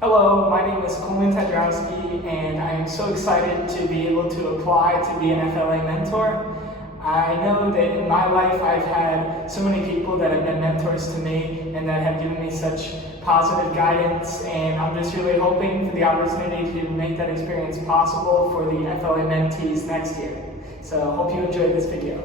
Hello, my name is Coleman Tedrowski, and I am so excited to be able to apply to be an FLA mentor. I know that in my life I've had so many people that have been mentors to me and that have given me such positive guidance, and I'm just really hoping for the opportunity to make that experience possible for the FLA mentees next year. So I hope you enjoyed this video.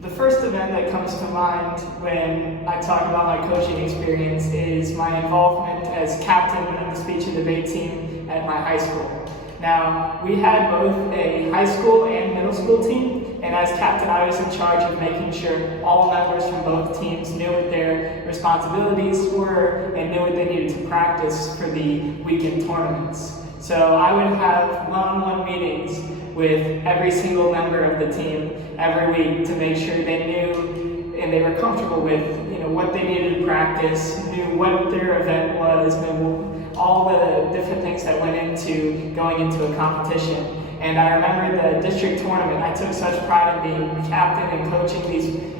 The first event that comes to mind when I talk about my coaching experience is my involvement as captain of the speech and debate team at my high school. Now, we had both a high school and middle school team, and as captain I was in charge of making sure all members from both teams knew what their responsibilities were and knew what they needed to practice for the weekend tournaments. So I would have one-on-one meetings with every single member of the team every week to make sure they knew and they were comfortable with what they needed to practice, knew what their event was, knew all the different things that went into going into a competition. And I remember the district tournament, I took such pride in being captain and coaching these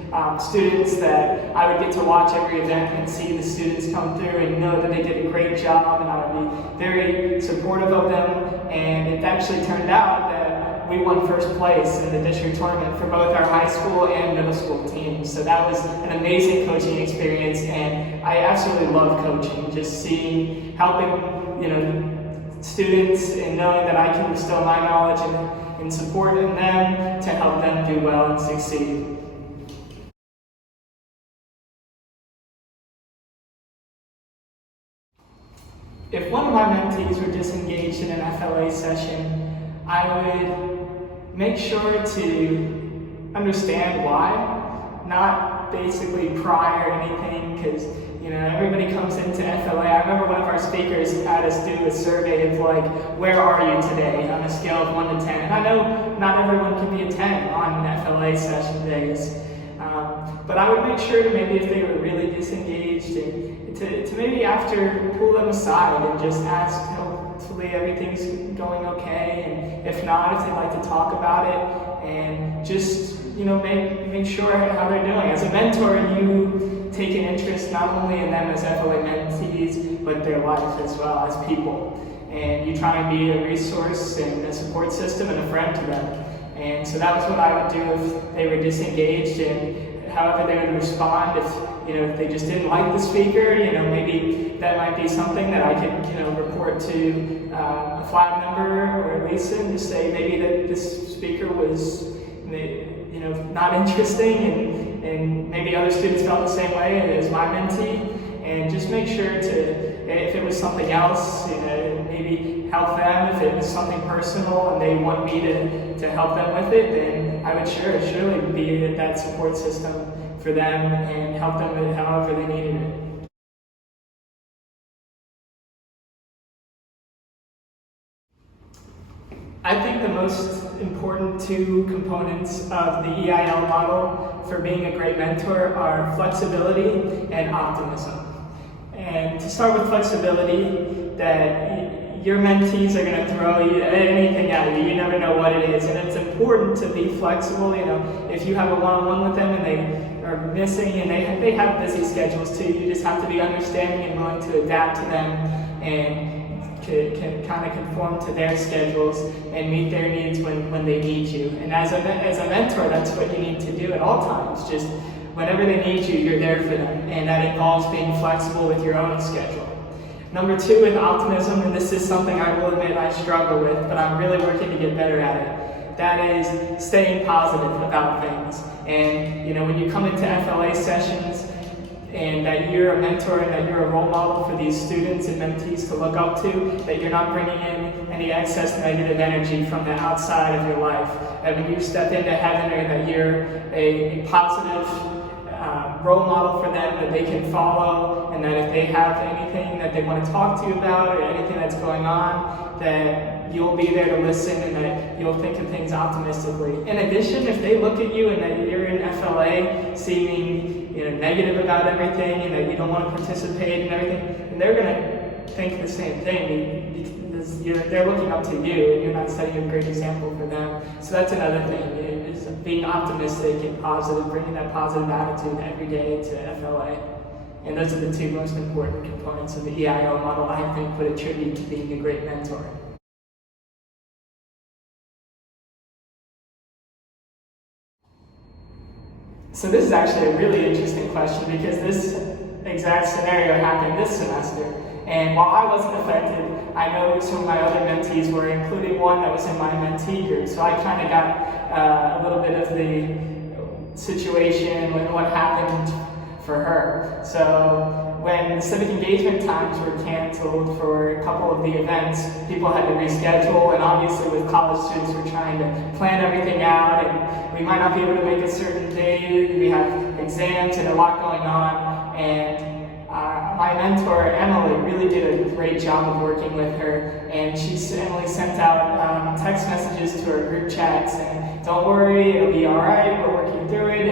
students that I would get to watch every event and see the students come through and know that they did a great job, and I would be very supportive of them. And it actually turned out that we won first place in the district tournament for both our high school and middle school teams. So that was an amazing coaching experience, and I absolutely love coaching, just seeing, helping students and knowing that I can bestow my knowledge and support in them to help them do well and succeed. If one of my mentees were disengaged in an FLA session, I would make sure to understand why, not basically pry or anything, because everybody comes into FLA. I remember one of our speakers had us do a survey of like, where are you today on a scale of 1 to 10? And I know not everyone can be a 10 on FLA session days, but I would make sure to maybe if they were really disengaged and to maybe after pull them aside and just ask, hopefully everything's going okay, and if not, if they'd like to talk about it, and just make sure how they're doing. As a mentor, you take an interest not only in them as FLA mentees, but their life as well as people. And you try and be a resource and a support system and a friend to them. And so that was what I would do if they were disengaged, and however they would respond. If they just didn't like the speaker, maybe that might be something that I could report to a flat member or Lisa and just say maybe that this speaker was not interesting, and maybe other students felt the same way as my mentee, and just make sure to, if it was something else, maybe help them. If it was something personal and they want me to help them with it, then I would surely be that support system for them and help them with however they needed it. I think the most important two components of the EIL model for being a great mentor are flexibility and optimism. And to start with flexibility, that your mentees are going to throw anything at you. You never know what it is, and it's important to be flexible. If you have a one-on-one with them and they are missing and they have busy schedules too, you just have to be understanding and willing to adapt to them and can kind of conform to their schedules and meet their needs when they need you. And as a mentor, that's what you need to do at all times. Just whenever they need you, you're there for them, and that involves being flexible with your own schedule. Number two, with optimism, and this is something I will admit I struggle with, but I'm really working to get better at it. That is staying positive about things. And when you come into FLA sessions, and that you're a mentor and that you're a role model for these students and mentees to look up to, that you're not bringing in any excess negative energy from the outside of your life. That when you step into heaven, or that you're a positive role model for them that they can follow, and that if they have anything that they want to talk to you about or anything that's going on, that you'll be there to listen and that you'll think of things optimistically. In addition, if they look at you and that you're in FLA seeming negative about everything and that you don't want to participate in everything, and they're going to think the same thing because they're looking up to you and you're not setting a great example for them. So that's another thing. It is being optimistic and positive, bringing that positive attitude every day to FLA. And those are the two most important components of the EIL model I think would attribute to being a great mentor. So this is actually a really interesting question because this exact scenario happened this semester. And while I wasn't affected, I know some of my other mentees were, including one that was in my mentee group. So I kind of got a little bit of the situation and what happened for her. So when civic engagement times were canceled for a couple of the events, people had to reschedule, and obviously with college students we're trying to plan everything out, and we might not be able to make a certain day, we have exams and a lot going on, and my mentor, Emily, really did a great job of working with her, and Emily sent out text messages to her group chat saying, don't worry, it'll be all right, we're working through it,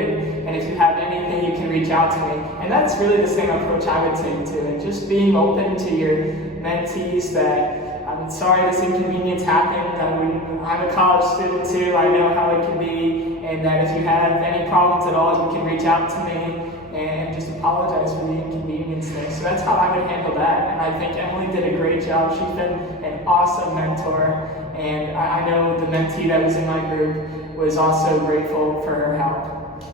and if you have anything, you can reach out to me. And that's really the same approach I would take to it, just being open to your mentees that, I'm sorry this inconvenience happened, I'm a college student too, I know how it can be, and that if you have any problems at all, you can reach out to me and just apologize for the inconvenience there. So that's how I would handle that, and I think Emily did a great job. She's been an awesome mentor, and I know the mentee that was in my group was also grateful for her help.